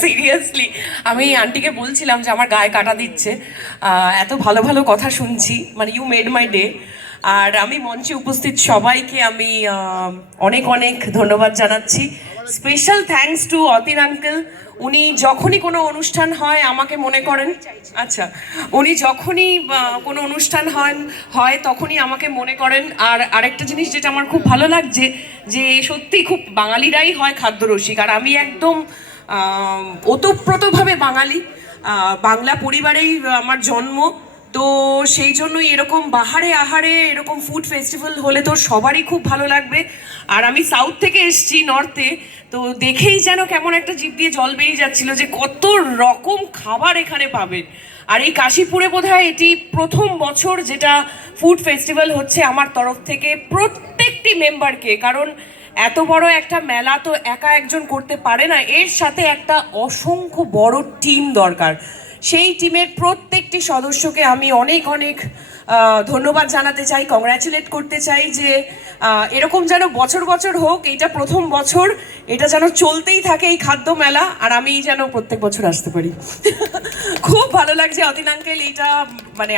Seriously আমি আন্টিকে বলছিলাম যে আমার গায়ে কাটা দিচ্ছে, এত ভালো ভালো কথা শুনছি, মানে ইউ মেড মাই ডে। আর আমি মঞ্চে উপস্থিত সবাইকে আমি অনেক অনেক ধন্যবাদ জানাচ্ছি। Special thanks to Atin uncle. উনি যখনই কোনো অনুষ্ঠান হয় আমাকে মনে করেন, আচ্ছা, উনি যখনই কোনো অনুষ্ঠান হয় তখনই আমাকে মনে করেন। আর আরেকটা জিনিস যেটা আমার খুব ভালো লাগছে, যে সত্যি খুব বাঙালিরাই হয় খাদ্যরসিক, আর আমি একদম ওতপ্রোতভাবে বাঙালি। বাংলা পরিবারেই আমার জন্ম, তো সেই জন্যই এরকম বাহারে আহারে এরকম ফুড ফেস্টিভ্যাল হলে তো সবারই খুব ভালো লাগবে। আর আমি সাউথ থেকে এসেছি নর্থে, তো দেখেই যেন কেমন একটা জিভ দিয়ে জল বেরিয়ে যাচ্ছিল যে কত রকম খাবার এখানে পাবে। আর এই কাশীপুরে বোধহয় এটি প্রথম বছর যেটা ফুড ফেস্টিভ্যাল হচ্ছে আমার তরফ থেকে প্রত্যেকটি মেম্বারকে, কারণ এত বড় একটা মেলা তো একা একজন করতে পারে না, এর সাথে একটা অসংখ্য বড় টিম দরকার। সেই টিমের প্রত্যেকটি সদস্যকে আমি অনেক অনেক ধন্যবাদ জানাতে চাই, কংগ্রাচুলেট করতে চাই যে এরকম যেন বছর বছর হোক, এটা প্রথম বছর, এটা যেন চলতেই থাকে এই খাদ্য মেলা, আর আমি যেন প্রত্যেক বছর আসতে পারি। খুব ভালো লাগছে অতীন আঙ্কেল, এইটা মানে